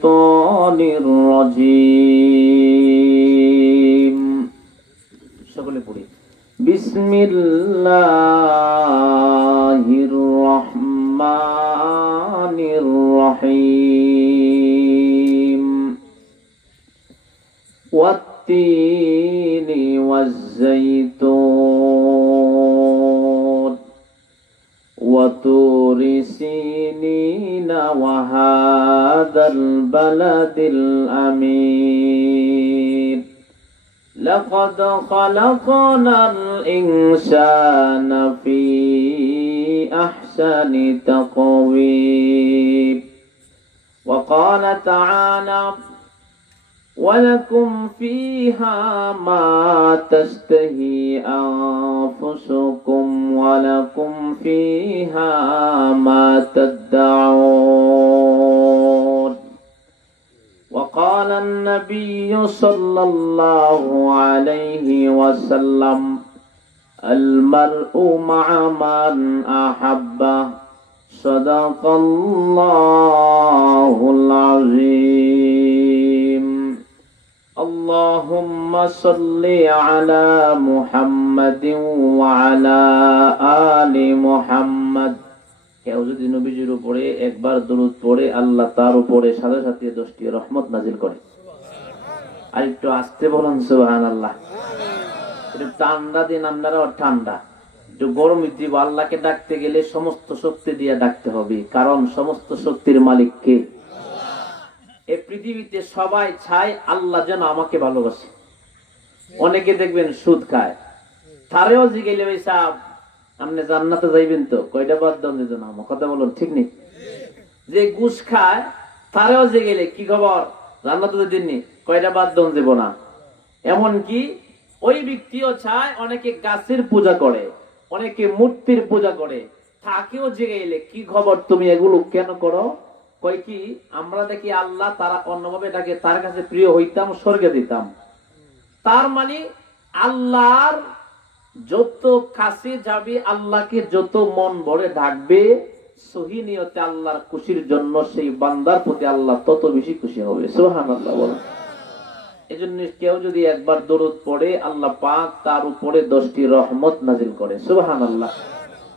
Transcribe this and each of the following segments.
الشيطان الرجيم بسم الله الرحمن الرحيم والتين والزيتون وطور سينين وهذا البلد الأمين لقد خلقنا الإنسان في أحسن تقويم وقال تعالى ولكم فيها ما تشتهي أنفسكم ولكم فيها ما تدعون وقال النبي صلى الله عليه وسلم المرء مع من أحبه صدق الله العظيم اللهم صل على محمد وعلى آل محمد কেউ যদি নবীজির উপরে একবার দরুদ পড়ে আল্লাহ তার উপরে সাথে সাথে 10টি রহমত নাজিল করে। আর একটু আস্তে বলুন সুবহানাল্লাহ। এটা ঠান্ডা দিন, আপনারা ঠান্ডা একটু গরম দিব। আল্লাহকে ডাকতে গেলে সমস্ত শক্তি দিয়ে ডাকতে হবে, কারণ সমস্ত শক্তির মালিক কে? এই পৃথিবীতে সবাই চায় আল্লাহ যেন আমাকে ভালোবাসে। অনেকে দেখবেন সুদ খায়, তারেও জিগেলে ভাই সাহেব আপনি জান্নাতে যাইবেন তো কয়টা বাদ দাম দিত না, আমার কথা বলুন ঠিক নেই। যে ঘুষ খায় তারেও যে গেলে কি খবর, জান্নাতে দিননি কয়টা বাদ দাম দেব না। এমনকি ওই ব্যক্তিও চায়, অনেকে গাছের পূজা করে, অনেকে মূর্তির পূজা করে, তাকেও জেগে এলে কি খবর তুমি এগুলো কেন করো? কয় কি আমরা দেখি আল্লাহ তারা অন্যভাবে ডাকে, তার কাছে প্রিয় হইতাম স্বর্গে দিতাম। তার মানে আল্লাহর যত কাছে যাবে, আল্লাহকে যত মন ভরে ডাকবে, সহি নিয়তে আল্লাহর খুশির জন্য সেই বান্দার প্রতি আল্লাহ তত বেশি খুশি হবে। সুবহানাল্লাহ বলেন। এজন্য কেউ যদি একবার দরুদ পড়ে আল্লাহ পাক তার উপরে 10টি রহমত নাজিল করে। সুবহানাল্লাহ।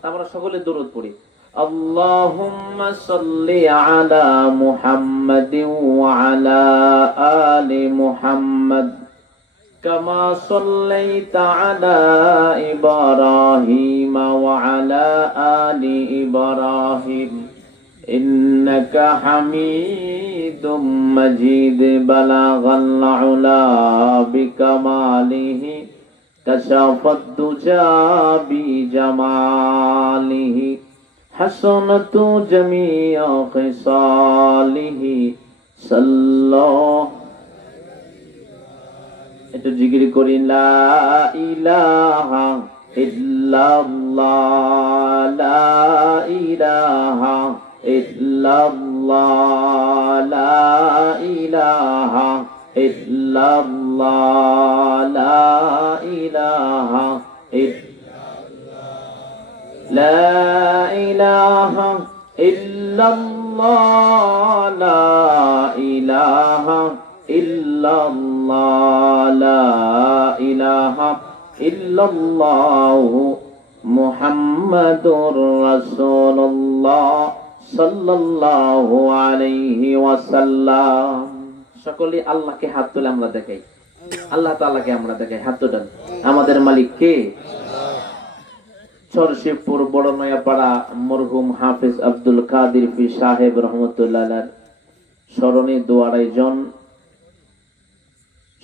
আমরা সকলে দরুদ পড়ি। আল্লাহুম্মা সাল্লি আলা মুহাম্মাদিন ওয়া আলা আলি মুহাম্মাদ كما صليت على إبراهيم وعلى آل إبراهيم إنك حميد مجيد بلغ العلا بكماله كشف الدجى بجماله حسنت جميع خصاله صلى একটু জিকির করি লা ইলাহা ইল্লাল্লাহ লা ইলাহা ইল্লাল্লাহ লা ইলাহা ইল্লাল্লাহ লা ইলাহা লা ইলাহা ইল্লাল্লাহ লা ইলাহা ইল্লাল্লাহ লা ইলাহা ইল্লাল্লাহ মুহাম্মাদুর রাসূলুল্লাহ সাল্লাল্লাহু আলাইহি ওয়াসাল্লাম। সকলে আল্লাহকে হাত তুলে আমরা দেখাই, আল্লাহ তাআলাকে আমরা দেখাই, হাত তোলেন। আমাদের মালিক কে? চরশিবপুর বড় নয়াপাড়া মরহুম হাফেজ আব্দুল কাদের ফি সাহেব রহমতুল্লাহ আলাইহির স্মরণে দোয়ার আয়োজন।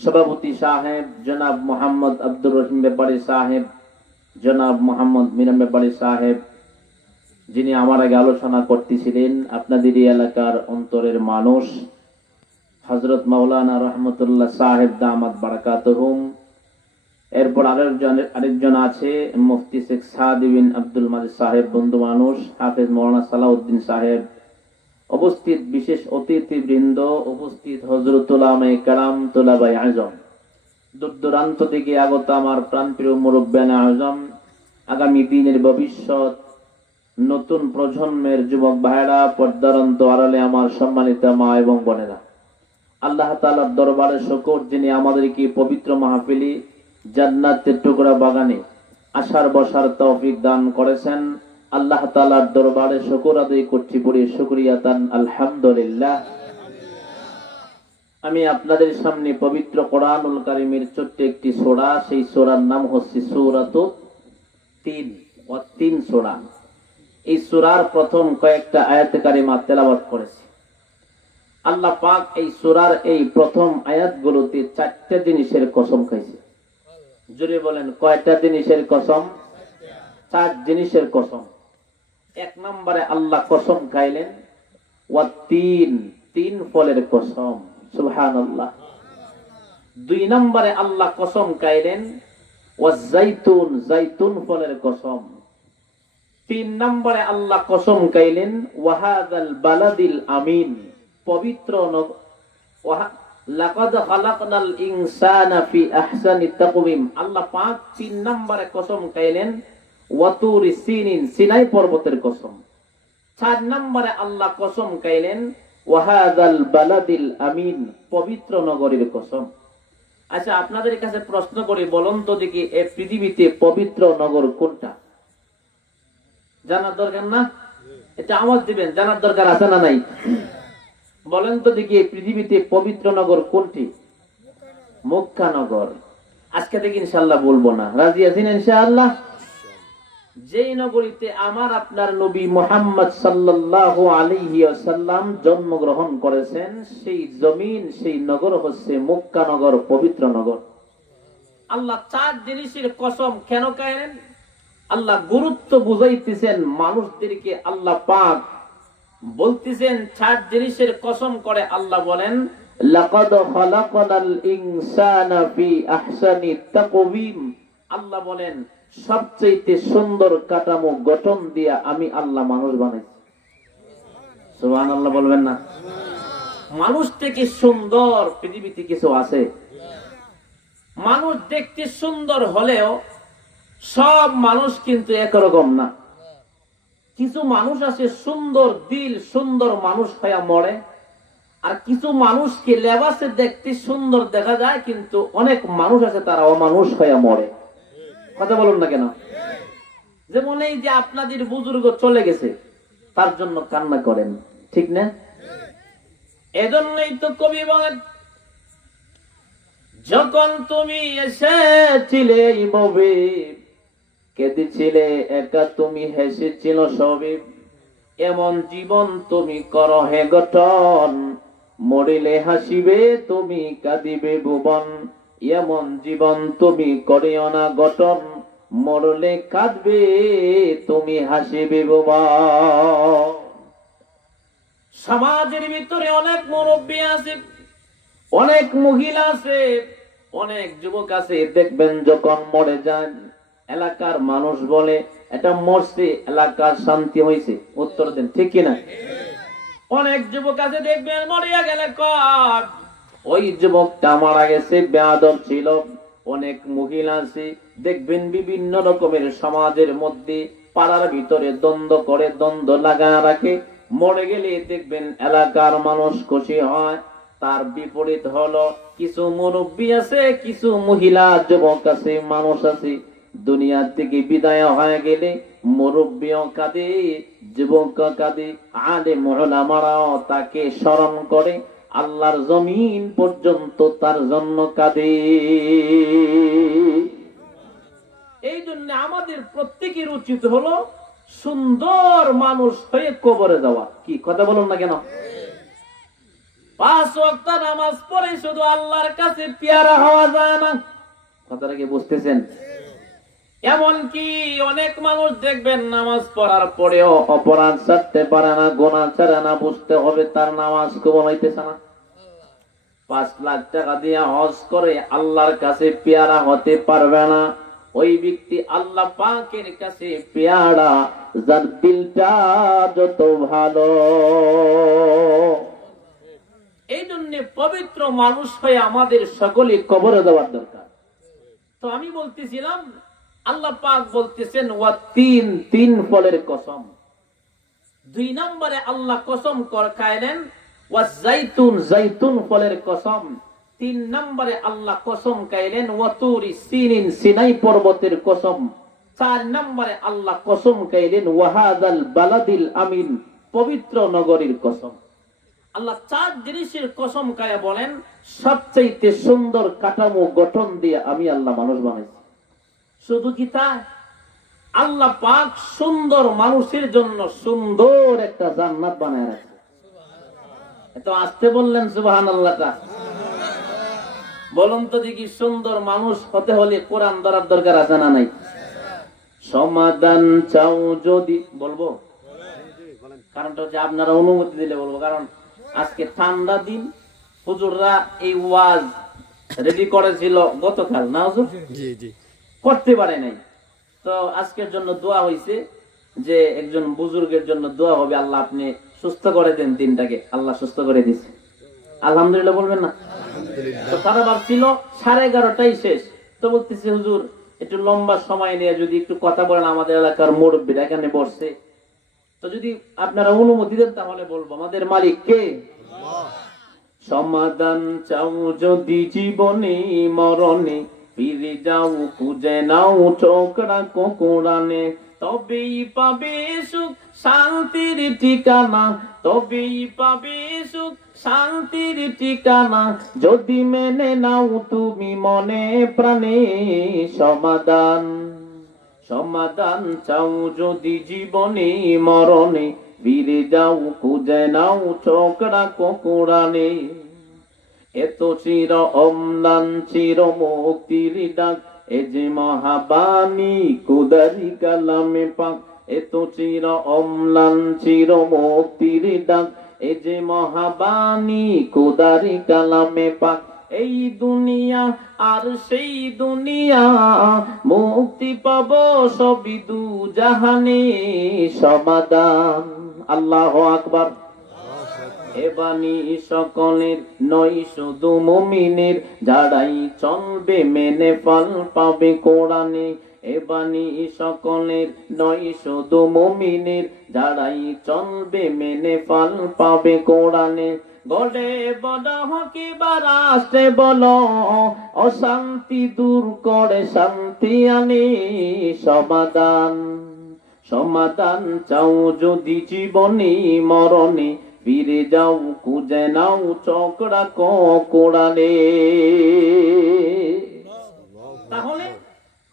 সভাপতি সাহেব জনাব মোহাম্মদ আব্দুর রহিম ব্যাপারী সাহেব, জনাব মোহাম্মদ মিরাম ব্যাপারী সাহেব, যিনি আমার আগে আলোচনা করতেছিলেন, আপনাদের এলাকার অন্তরের মানুষ হযরত মাওলানা রহমতুল্লাহ সাহেব দামাত বারাকাতুহুম। এরপর আরেকজন আছে মুফতি শেখ সাদ বিন আব্দুল মাজিদ সাহেব, বন্ধু মানুষ হাফেজ মাওলানা সালাউদ্দিন সাহেব, উপস্থিত বিশেষ অতিথিবৃন্দ, উপস্থিত হযরত উলামায়ে কেরাম, তোলাবায়ে আজম, দূর দূরান্ত থেকে আগত আমার প্রাণপ্রিয় মুরব্বিয়ানে আজম, আগামী দিনের ভবিষ্যৎ, নতুন প্রজন্মের যুবক ভাইরা, পর্দার অন্তরালে আমার সম্মানিত মা এবং বোনেরা, আল্লাহ তাআলার দরবারে শুকর যিনি আমাদেরকে পবিত্র মাহফিলে জান্নাতের টুকরা বাগানে আসার বসার তৌফিক দান করেছেন। আল্লাহ তাআলার দরবারে শুকর আদায় করছি, পড়ি শুকরিয়াতান আলহামদুলিল্লাহ। আমি আপনাদের সামনে পবিত্র কোরআনুল কারীমের ছোট্ট একটি সূরা, সেই সূরার নাম হচ্ছে সূরাতুত তিন ও তিন সূরা। এই সূরার প্রথম কয়েকটা আয়াত কারিমা তেলাওয়াত করেছি। আল্লাহ পাক এই সূরার এই প্রথম আয়াতগুলোতে চারটি জিনিসের কসম খাইছে। জোরে বলেন, কয়টা জিনিসের কসম? চার জিনিসের কসম। এক নম্বরে আল্লাহ কসম খাইলেন ওয়া তিন, তিন ফলের কসম, সুবহানাল্লাহ। দুই নম্বরে আল্লাহ কসম খাইলেন ওয়া জাইতুন, জাইতুন ফলের কসম। তিন নম্বরে আল্লাহ কসম খাইলেন ওয়া হাযাল বালাদিল আমিন, পবিত্র লাকাদ খালাকনাল ইনসানা ফি আহসানি তাকওয়িম। আল্লাহ পাক তিন নম্বরে কসম খাইলেন ওয়া তুরি সিনিন, সিনাই পর্বতের কসম। চার নম্বরে আল্লাহ কসম খাইলেন ওয়া হাযাল বালাদিল আমিন, পবিত্র নগরীর কসম। আচ্ছা, আপনাদের কাছে প্রশ্ন করি, বলুন তো দেখি এই পৃথিবীতে পবিত্র নগর কোনটা? জানার দরকার না? এটা আওয়াজ দিবেন, জানার দরকার আছে না নাই? বলেন তো দেখি এই পৃথিবীতে পবিত্র নগর কোনটি? মক্কা নগর। আজকে থেকে ইনশাআল্লাহ বলবো না, রাজি আছেন ইনশাআল্লাহ? যেই নগরীতে আমার আপনার নবী মুহাম্মদ সাল্লাল্লাহু আলাইহি ওয়াসাল্লাম জন্মগ্রহণ করেছেন, সেই জমিন, সেই নগর হচ্ছে মক্কা নগর, পবিত্র নগর। আল্লাহ চার জিনিসের কসম কেন করেন? আল্লাহ গুরুত্ব বুঝাইতেছেন মানুষদেরকে। আল্লাহ পাক বলতেছেন চার জিনিসের কসম করে। আল্লাহ বলেন লাকাদ খালাকনাল ইনসানা ফি আহসানি তাকওয়িম। আল্লাহ বলেন সবচেয়ে সুন্দর কাঠামো গঠন দিয়া আমি আল্লাহ মানুষ বানাইছি। সুবহানাল্লাহ বলবেন না? মানুষ থেকে সুন্দর পৃথিবীতে কিছু আছে? মানুষ দেখতে সুন্দর হলেও সব মানুষ কিন্তু একরকম না। কিছু মানুষ আছে সুন্দর দিল, সুন্দর মানুষ হয়ে মরে। আর কিছু মানুষকে লেবাসে দেখতে সুন্দর দেখা যায়, কিন্তু অনেক মানুষ আছে তারা অমানুষ হয়ে মরে। কথা বলুন না কেন? যেমন এই যে আপনাদের বুজুর্গ চলে গেছে, তার জন্য কান্না করেন, ঠিক না? এজন্যই তো কবি বলেন যখন তুমি এসেছিলে এই ভবে, কেঁদেছিলে একা তুমি, হেসেছিল সবে। এমন জীবন তুমি করো হে গঠন, মরিলে হাসিবে তুমি, কাঁদিবে ভুবন। এমন জীবন তুমি করিও না গঠন, মরলে কাঁদবে তুমি, হাসিবে ভুবন। সমাজের ভিতরে অনেক মুরব্বী আছে, অনেক মহিলা আছে, অনেক যুবক আছে। দেখবেন যখন মরে যান, এলাকার মানুষ বলে এটা মরছে, এলাকার শান্তি হয়েছে। উত্তর দেন, ঠিক কিনা? অনেক যুবক আছে দেখবেন মরিয়া গেলে কর ওই যুবকটা মারা গেছে, বেয়াদব ছিল। অনেক মহিলা আছে দেখবেন বিভিন্ন রকমের সমাজের মধ্যে পাড়ার ভিতরে দ্বন্দ্ব করে, দ্বন্দ্ব লাগা রাখে। মরে গেলে দেখবেন এলাকার মানুষ খুশি হয়। তার বিপরীত হলো কিছু মুরব্বী আছে, কিছু মহিলা যুবক আছে, মানুষ আছে, দুনিয়া থেকে বিদায় হয়ে গেলে মুরব্বীও কাঁদে, যুবক কাঁদে, আলেম উলামারাও তাকে স্মরণ করে, আল্লাহর জমিন পর্যন্ত তার জন্য কাঁদে। এই জন্য আমাদের প্রত্যেকের উচিত হলো সুন্দর মানুষ হয়ে কবরে যাওয়া। কি কথা বলুন না কেন? 5 ওয়াক্ত নামাজ পড়ে শুধু আল্লাহর কাছে পেয়ারা হওয়া যায় না। কথাটা কি বুঝতেছেন? এমনকি অনেক মানুষ দেখবেন নামাজ পড়ার পরেও অপরাধ ছাড়তে পারে না, গুনাহ ছাড়ে না। বুঝতে হবে তার নামাজ কবুল হইতেছে না। 5 লাখ টাকা দিয়ে হজ করে আল্লাহর কাছে পেয়ারা হতে পারবে না। ওই ব্যক্তি আল্লাহ পাকের কাছে পেয়ারা যার দিলটা যত ভালো। এই জন্য পবিত্র মানুষ হয়ে আমাদের সকলে কবরে যাওয়ার দরকার। তো আমি বলতেছিলাম আল্লাহ পাক বলতেছেন ওয়া তিন, তিন ফলের কসম। 2 নম্বরে আল্লাহ কসম খাইলেন ওয়াজাইতুন, জাইতুন ফলের কসম। 3 নম্বরে আল্লাহ কসম খাইলেন ওয়াতুরি সিনিন, সিনাই পর্বতের কসম। 4 নম্বরে আল্লাহ কসম খাইলেন ওয়াহাদাল বালাদিল আমিন, পবিত্র নগরীর কসম। আল্লাহ 4 জিনিসের কসম খায়া বলেন সবচেয়ে সুন্দর কাঠামো গঠন দিয়ে আমি আল্লাহ মানুষ বানাইছি। শুধু কি তা, আল্লাহ পাক সুন্দর মানুষের জন্য সুন্দর একটা জান্নাত বানায় রাখছে। এত আস্তে বললেন সুবহানাল্লাহটা। বলুন তো দেখি, সুন্দর মানুষ হতে হলে কোরআন ধরার দরকার আছে না নাই? সমাধান চাও যদি, বলবো কারণটা হচ্ছে আপনারা অনুমতি দিলে বলবো, কারণ আজকে ঠান্ডা দিন, হুজুররা এই ওয়াজ রেডি করেছিল গতকাল, না হুজুর? করতে পারে নাই। তো আজকের জন্য দোয়া হয়েছে যে একজন বুজুর্গের জন্য দোয়া হবে, আল্লাহ আপনি সুস্থ করে দেন দিনটাকে। আল্লাহ সুস্থ করে দিচ্ছে, আলহামদুলিল্লাহ বলবেন না? তো তারা ভাবছিল 11:30টাই শেষ, তো বলতেছে হুজুর একটু লম্বা সময় নিয়ে যদি একটু কথা বলেন, আমাদের এলাকার মুরব্বীরা এখানে বসছে, তো যদি আপনারা অনুমতি দেন তাহলে বলবো। আমাদের মালিক কে? সমাধান চাও যদি জীবনে মরণে, ফিরে যাও খুঁজে নাও চোখ রাখো কোরআনে, তবেই পাবে সুখ শান্তির ঠিকানা, তবেই পাবে সুখ শান্তির ঠিকানা, যদি মেনে নাও তুমি মনে প্রাণে সমাধান। সমাধান চাও যদি জীবনে মরণে, ফিরে যাও খুঁজে নাও চোখ রাখো কোরআনে। এত চির অম্লান চির মুক্তির ডাক, এ যে মহাবাণী কুদারি কালামে পাক। এত চির অম্লান চির মুক্তির ডাক, এ যে মহাবাণী কুদারি কালামে পাক। এই দুনিয়া আর সেই দুনিয়া, মুক্তি পাবো সবই দু জাহানে সমাধান। আল্লাহু আকবার। এ বাণী সকলের নয় শুধু মুমিনের, যারাই চলবে মেনে ফল পাবে কোরআনে। এ বাণী সকলের নয় শুধু মুমিনের, যারাই চলবে মেনে ফল পাবে কোরআনে। গড়ে বড় হকি বা রাষ্ট্রে বলো, অশান্তি দূর করে শান্তি আনে সমাধান। সমাধান চাও যদি জীবনে মরণে, ফিরে যাও খুঁজে নাও চোখ রাখো কোরআনে। তাহলে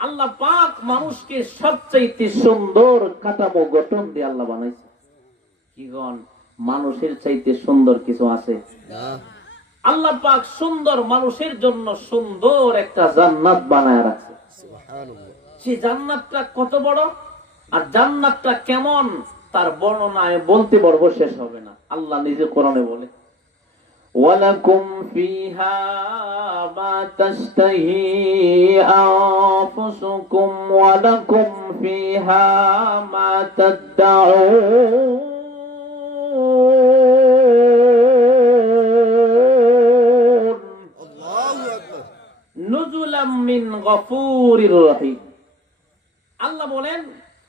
আল্লাহ পাক মানুষকে সবচাইতে সুন্দর কাঠামো গঠন দিয়ে আল্লাহ বানাইছে। কি গণ, মানুষের চাইতে সুন্দর কিছু আছে? আল্লাহ পাক সুন্দর মানুষের জন্য সুন্দর একটা জান্নাত বানায় রাখছে। সেই জান্নাতটা কত বড় আর জান্নাতটা কেমন, তার বর্ণনায় বলতে পারবো, শেষ হবে না। আল্লাহ নিজে কোরআনে বলে, ওয়ালাকুম ফিহা মা তাশতাহি আনফুসুকুম ওয়ালাকুম ফিহা মা তাদউন, আল্লাহু আকবার, নুজুলাম মিন গফুরির রহিম। আল্লাহ বলেন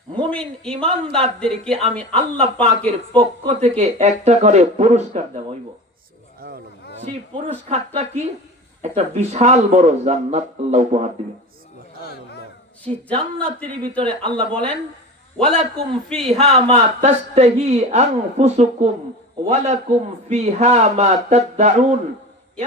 মুমিন ইমানদারদেরকে আমি আল্লাহ পাকের পক্ষ থেকে একটা করে পুরস্কার দেব। সেই পুরস্কারটা কি? একটা বিশাল বড় জান্নাত আল্লাহ উপহার দিবেন। সেই জান্নাতের ভিতরে আল্লাহ বলেন ওয়ালাকুম ফিহা মা তাশতাহি আনফুসুকুম ওয়ালাকুম ফিহা মা তাদউন।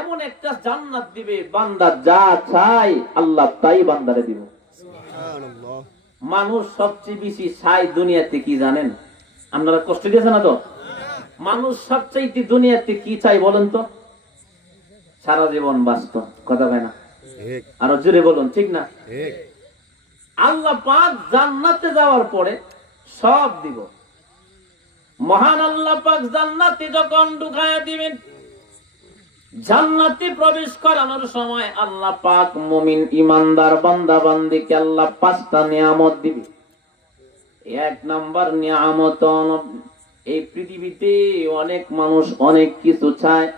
এমন একটা জান্নাত দিবে, বান্দা যা চায় আল্লাহ তাই বান্দারে দিবে। সুবহানাল্লাহ। মানুষ সবচেয়ে বেশি চাই দুনিয়াতে কি জানেন? আপনারা কষ্ট দিয়েছেন না তো? মানুষ সবচেয়ে দুনিয়াতে কি চাই বলেন তো? সারা জীবন বাঁচত, কথা কয় না? আরো জোরে বলুন, ঠিক না? আল্লাহ পাক জান্নাতে যাওয়ার পরে সব দিব। মহান আল্লাহ পাক জান্নাতে যখন ঢুকায়া দিবেন, জান্নাতে প্রবেশ করানোর সময় আল্লাহ পাক মুমিন ইমানদার বান্দা বান্দিকে আল্লাহ 5টা নিয়ামত দিবে। 1 নাম্বার নিয়ামত, এই পৃথিবীতে অনেক মানুষ অনেক কিছু চায়।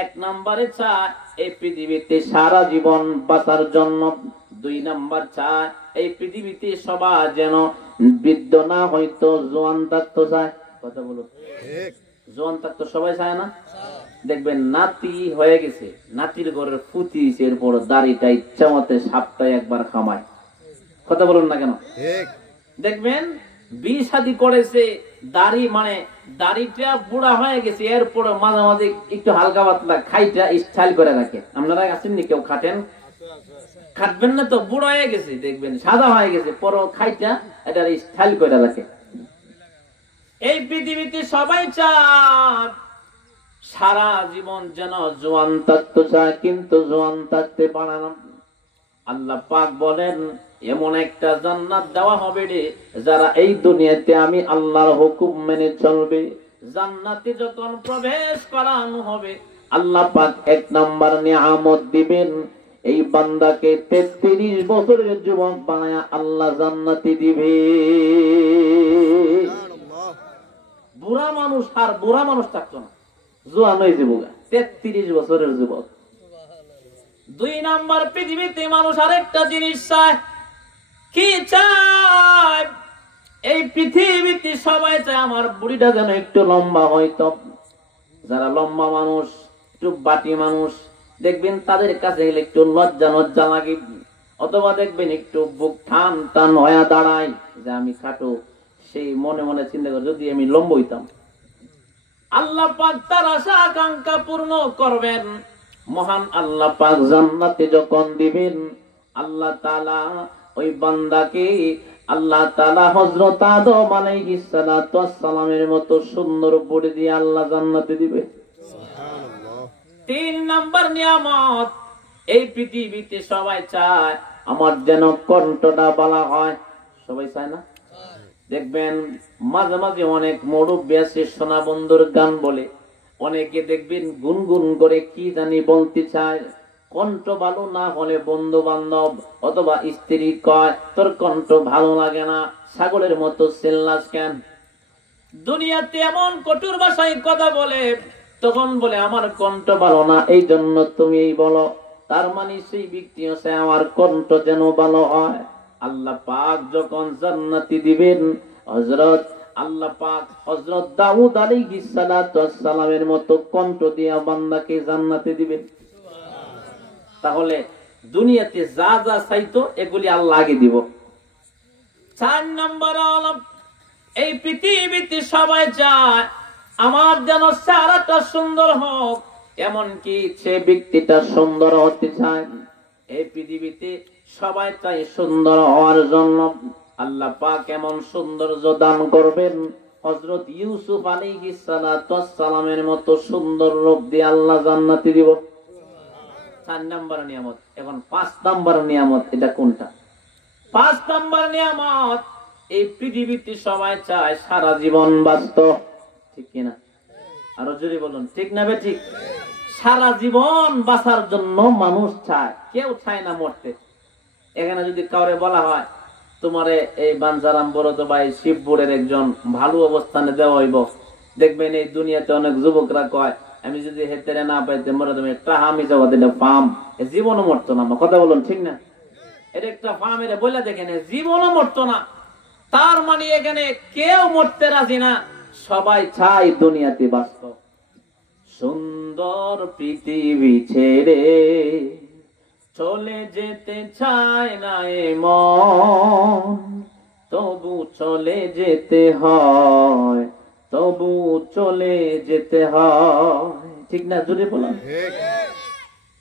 1 নম্বরে চায় এই পৃথিবীতে সারা জীবন বাঁচার জন্য। 2 নাম্বার চায় এই পৃথিবীতে সবাই যেন বৃদ্ধ না হয়তো জোয়ান থাকতো চায়। কথা বলো, জোয়ান থাকতো সবাই চায় না? দেখবেন নাতি হয়ে গেছে, নাতির ঘরের ফুতি, এরপর দাড়িটা ইচ্ছা মতে সপ্তাহে একবার খামায়। কথা বলুন না কেন? দেখবেন বিয়ে শাদী করেছে, দাড়ি মানে দাড়িটা বুড়া হয়ে গেছে, এরপর মাঝে মাঝে একটু হালকা পাতলা খাইটা স্টাইল করে রাখে। আপনারা আসেননি কেউ খাটেন? খাটবেন না তো, বুড়া হয়ে গেছে, দেখবেন সাদা হয়ে গেছে, পর খাইটা এটা স্টাইল করে রাখে। এই পৃথিবীতে সবাই চায় সারা জীবন যেন জোয়ান থাকতে চায়, কিন্তু জোয়ান থাকতে পারে না। আল্লাহ পাক বলেন এমন একটা জান্নাত দেওয়া হবে রে যারা এই দুনিয়াতে আমি আল্লাহর হুকুম মেনে চলবে। জান্নাতে যখন প্রবেশ করানো হবে, আল্লাহ পাক এক নাম্বার নিয়ামত দিবেন, এই বান্দাকে 33 বছরের যুবক বানায়া আল্লাহ জান্নাতে দিবে। বুড়া মানুষ আর বুড়া মানুষ থাকতো না, জোয়ান হয়ে যাবো, 33 বছরের যুবক। 2 নাম্বার, পৃথিবীতে মানুষ আরেকটা জিনিস চায়। কি চায়? এই পৃথিবীতে সবাই চায় আমার বুড়িটা যেন একটু লম্বা হইতো। যারা লম্বা মানুষ, একটু বাটি মানুষ, দেখবেন তাদের কাছে গেলে একটু লজ্জা লজ্জা লাগে, অথবা দেখবেন একটু বুক টান টান হয়ে দাঁড়ায় যে আমি খাটো। সেই মনে মনে চিন্তা করে যদি আমি লম্বা হইতাম। আল্লাহ পাক তার আশা আকাঙ্ক্ষা পূর্ণ করবেন। মহান আল্লাহ পাক জান্নাতে যখন দিবেন, আল্লাহ তাআলা ওই বান্দাকে আল্লাহ তাআলা হযরত আদম আলাইহিস সালাতু ওয়াস সালামের মতো সুন্দর বডি দিয়ে আল্লাহ জান্নাতে দিবে। সুবহানাল্লাহ। 3 নাম্বার নিয়ামত, এই পৃথিবীতে সবাই চায় আমার যেন কণ্ঠটা ভালো হয়। সবাই চায় না? দেখবেন মাঝে মাঝে অনেক মুরব্বি আছে সোনা বন্ধুর গান বলে, অনেকে দেখবেন গুনগুন করে কি জানি বলতে চায়। কণ্ঠ ভালো না হলে বন্ধু বান্ধব অথবা স্ত্রী কয় তোর কণ্ঠ ভালো লাগে না, ছাগলের মতো চিল্লাস কেন? দুনিয়াতে এমন কঠোর ভাষায় কথা বলে, তখন বলে আমার কণ্ঠ ভালো না, এই জন্য তুমি এই বলো। তার মানে সেই ব্যক্তি হচ্ছে আমার কণ্ঠ যেন ভালো হয়। আল্লাহ পাক যখন জান্নাতি দিবেন, হযরত আল্লাহ পাক হযরত দাউদ আলাইহিস সালাতু ওয়াস সালামের মতো কণ্ঠ দিয়া বান্দাকে জান্নাতে দিবেন। তাহলে দুনিয়াতে যা যা চাইতো এগুলি আল্লাহ আগে দিব। 4 নম্বর হলো এই পৃথিবীতে সবাই চায় আমার যেন চেহারাটা সুন্দর হোক, এমনকি সে ব্যক্তিটা সুন্দর হতে চায়। এই পৃথিবীতে সবাই চায় সুন্দর হওয়ার জন্য। আল্লাহ পাক এমন সৌন্দর্য দান করবেন, হযরত ইউসুফ আলাইহিস সালাতু ওয়াস সালামের মতো সুন্দর রূপ দিয়ে আল্লাহ জান্নাতে দিব। 4 নম্বর নিয়ামত। এখন 5 নম্বর নিয়ামত, এটা কোনটা? 5 নম্বর নিয়ামত, এই পৃথিবীতে সবাই চায় সারা জীবন বাঁচতে। ঠিক কিনা? আরো জোরে বলুন, ঠিক না বে ঠিক? সারা জীবন বাঁচার জন্য মানুষ চায়, কেউ চায় না মরতে। এখানে যদি কাউরে বলা হয় তোমারে এই বাঞ্ছারাম বড়তো ভাই শিবপুরের একজন ভালো অবস্থানে দেওয়া হইব, দেখবেন এই দুনিয়াতে অনেক যুবকরা কয় আমি যদি হেতেরে না পাইতে মরে তুমি একটা হামি জগৎ এটা ফার্ম, জীবনও মরতো না। কথা বলুন, ঠিক না? এটা একটা ফার্ম, এটা বলে দেখেন জীবনও মরতো না। তার মানে এখানে কেউ মরতে রাজি না, সবাই চায় দুনিয়াতে বাস্তব। সুন্দর পৃথিবী ছেড়ে চলে যেতে চায় না এ মন, তবু চলে যেতে হয়, তবু চলে যেতে হয়। ঠিক না? জোরে বলুন।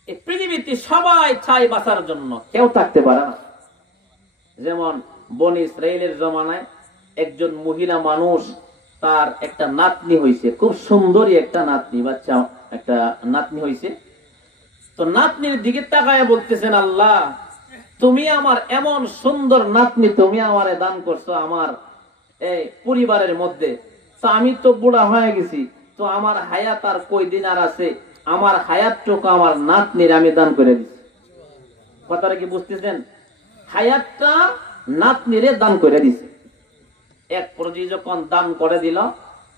এই পৃথিবীতে সবাই চায় বাঁচার জন্য, কেউ থাকতে পারে না। যেমন বনি ইসরাইলের জমানায় একজন মহিলা মানুষ, তার একটা নাতনি হয়েছে, খুব সুন্দরী একটা নাতনি, বাচ্চা একটা নাতনি হয়েছে। তো নাতনির দিকে তাকায় বলতেছেন আল্লাহ তুমি আমার এমন সুন্দর নাতনি তুমি আমারে দান করছো আমার এই পরিবারের মধ্যে, তো আমি তো বুড়া হয়ে গেছি, তো আমার হায়াত আর কয়দিন আর আছে, আমার হায়াতটুকু আমার নাতনির আমি দান করে দিচ্ছি। কথাটা কি বুঝতেছেন? হায়াতটা নাতনিরে দান করে দিছে। এক প্রজি যখন দান করে দিল,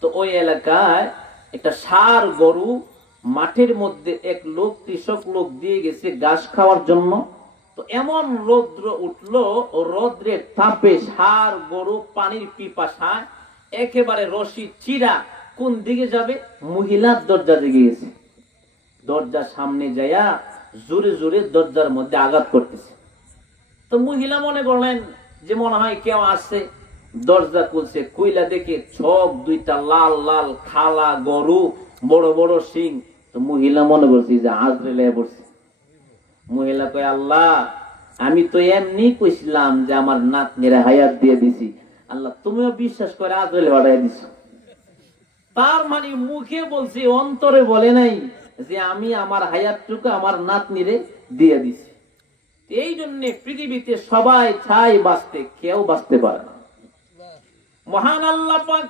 তো ওই এলাকায় একটা ষাঁড় গরু মাঠের মধ্যে এক লোক, কৃষক লোক দিয়ে গেছে ঘাস খাওয়ার জন্য। তো এমন রৌদ্র উঠলো, রৌদ্রের তাপে ষাঁড় গরু পানির পিপাসায় একেবারে রশি চিরা কোন দিকে যাবে? মহিলার দরজা দিকে গেছে। দরজার সামনে যাইয়া জোরে জোরে দরজার মধ্যে আঘাত করতেছে। তো মহিলা মনে করলেন যে মনে হয় কেউ আসছে, দরজা খুলছে, কইলা দেখে ছক দুইটা লাল লাল খালা গরু, বড় বড় শিং। তো মহিলা মনে করছি যে আজরাইল পড়ছে। মহিলা কয়, আল্লাহ আমি তো এমনি কইছিলাম যে আমার নাতনিরা হায়াত দিয়ে দিছি, আল্লাহ তুমিও বিশ্বাস করে আজরাইল বাড়াই দিছো। তার মানে মুখে বলছি, অন্তরে বলে নাই যে আমি আমার হায়াতটুকু আমার নাতনিরে দিয়ে দিছি। এই জন্য পৃথিবীতে সবাই চাই বাঁচতে, কেউ বাঁচতে পারে না। মহান আল্লাহ পাক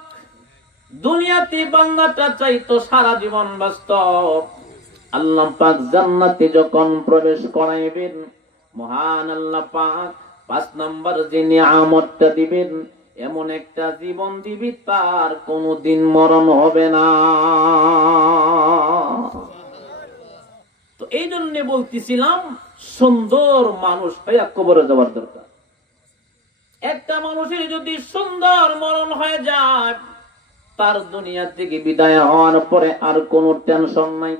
দুনিয়াতে বান্দাটা চাইতো সারা জীবন বাঁচত। আল্লাহ পাক জান্নাতে যখন প্রবেশ করাইবেন, মহান আল্লাহ পাক 5 নাম্বার যে নিয়ামতটা দিবেন, এমন একটা জীবন দিবি তার কোনদিন মরণ হবে না। তো এই জন্য বলতেছিলাম সুন্দর মানুষ হইয়া কবরে যাওয়ার দরকার। একটা মানুষের যদি সুন্দর মরণ হয়ে যায়, তার দুনিয়া থেকে বিদায় হওয়ার পরে আর কোনো টেনশন নাই।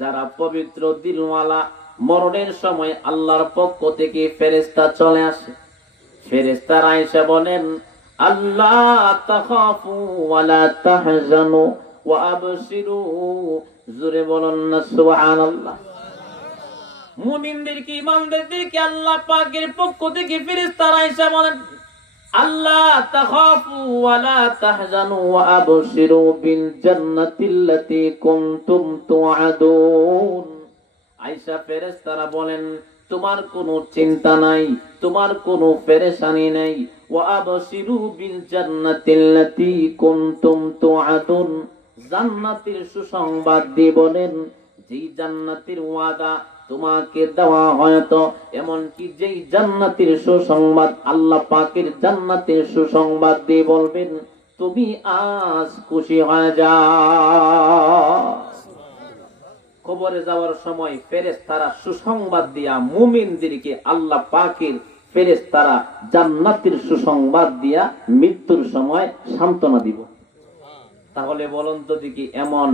যারা পবিত্র দিলওয়ালা, মরণের সময় আল্লাহর পক্ষ থেকে ফেরেশতা চলে আসে। ফেরেশতারা এসে বলেন, আল্লাহ তাখাফু ওয়া লা তাহজানু ওয়া আবশিরু। জোরে বলুন না সুবহানাল্লাহ। মুমিনদেরকে, ঈমানদারদেরকে আল্লাহ পাকের পক্ষ থেকে ফেরেশতারা এসে বলেন, আল্লাহ তাখাফু ওয়া লা তাহজানু ওয়া আবশিরু বিল জান্নাতিল্লাতী কুনতুম তুআদুন। আয়েশা ফেরেশতারা বলেন, তোমার কোনো চিন্তা নাই, তোমার কোনো পেরেশানি নাই। ওয়া আবশিরু বিল জান্নাতিল্লাতী কুনতুম তুআদুন। জান্নাতের সুসংবাদ দিয়ে বলেন, যেই জান্নাতের ওয়াদা তোমাকে দেওয়া হয়তো, এমন কি যেই জান্নাতের সুসংবাদ, আল্লাহ পাকের জান্নাতের সুসংবাদ দিয়ে বলবেন, তুমি আজ খুশি হয়ে যাও। কবরে যাওয়ার সময় ফেরেশতারা সুসংবাদ দিয়া মুমিনদেরকে আল্লাহ পাকের ফেরেশতারা জান্নাতের সুসংবাদ দিয়া মৃত্যুর সময় সান্ত্বনা দিব। তাহলে বলুন তো দেখি, এমন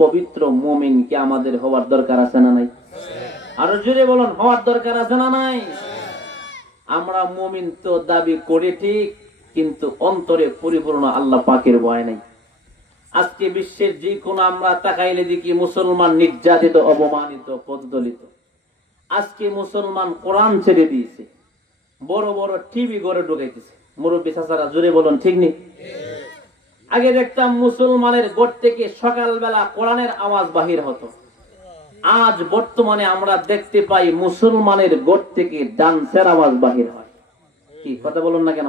পবিত্র মুমিন কি আমাদের হওয়ার দরকার আছে না নাই? আরো জোরে বলুন, হওয়ার দরকার আছে না নাই? আমরা মুমিন তো দাবি করি ঠিক, কিন্তু অন্তরে পরিপূর্ণ আল্লাহ পাকের ভয় নাই। আজকে বিশ্বের যে কোনো আমরা তাকাইলে দেখি মুসলমান নির্যাতিত, অবমানিত, পদদলিত। আজকে মুসলমান কোরআন ছেড়ে দিয়েছে, বড় বড় টিভি ঘরে ঢুকাইতেছে। মুরব্বী চাচারা জোরে বলুন, ঠিক নেই? আগে দেখতাম মুসলমানের গোট থেকে সকালবেলা কোরআনের আওয়াজ বাহির হতো। আজ বর্তমানে আমরা দেখতে পাই মুসলমানের গোট থেকে ডান্সের আওয়াজ বাহির হয়। কি কথা বলুন না কেন?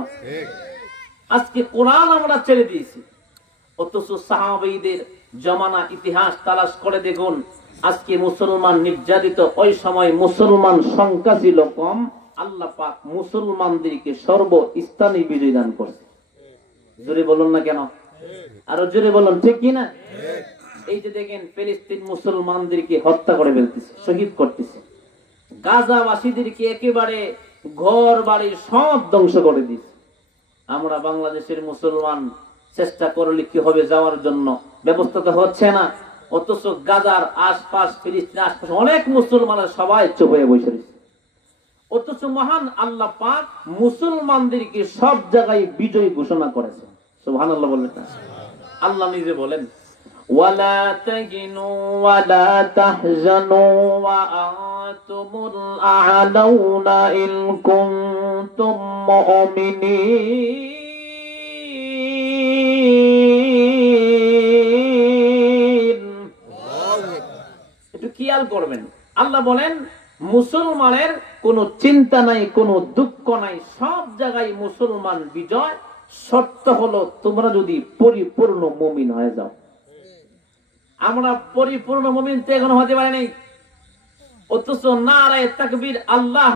আজকে কোরআন আমরা ছেড়ে দিয়েছি, অথচ সাহাবীদের জমানা ইতিহাস তালাশ করে দেখুন, আজকে মুসলমান নির্যাতিত। ওই সময় মুসলমান সংখ্যা ছিল কম, আল্লাহ পাক মুসলমানদেরকে সর্বস্থানে বিজয় দান করছে। জোরে বলুন না কেন? আরো জোরে বলুন, ঠিক কিনা? এই যে দেখেন, ফিলিস্তিন মুসলমানদেরকে হত্যা করে ফেলতেছে, শহীদ করতেছে। গাজাবাসীদেরকে একেবারে ঘর বাড়ি সব ধ্বংস করে দিচ্ছে। আমরা বাংলাদেশের মুসলমান চেষ্টা করলে কি হবে যাওয়ার জন্য, ব্যবস্থা তো হচ্ছে না। অথচ গাজার আশপাশ, ফিলিস্তিনের আশপাশ অনেক মুসলমানের সবাই চুপ হয়ে বসে রয়েছে। অথচ মহান আল্লাহ পাক মুসলমানদেরকে সব জায়গায় বিজয় ঘোষণা করেছে। সুবহানাল্লাহ বললেন না? আল্লাহ নিজে বলেন, ওয়ালা তাহিনু ওয়ালা তাহজানু ওয়া আনতুমুল আ'লাউনা ইন কুনতুম মুমিনিন। একটু খেয়াল করবেন, আল্লাহ বলেন মুসলমানের কোনো চিন্তা নাই, কোনো দুঃখ নাই, সব জায়গায় মুসলমান বিজয়। শর্ত হলো তোমরা যদি পরিপূর্ণ মুমিন হয়ে যাও। আমরা পরিপূর্ণ মুমিন তো এখনো হতে পারি নাই, অথচ নারায়ে তাকবীর, আল্লাহ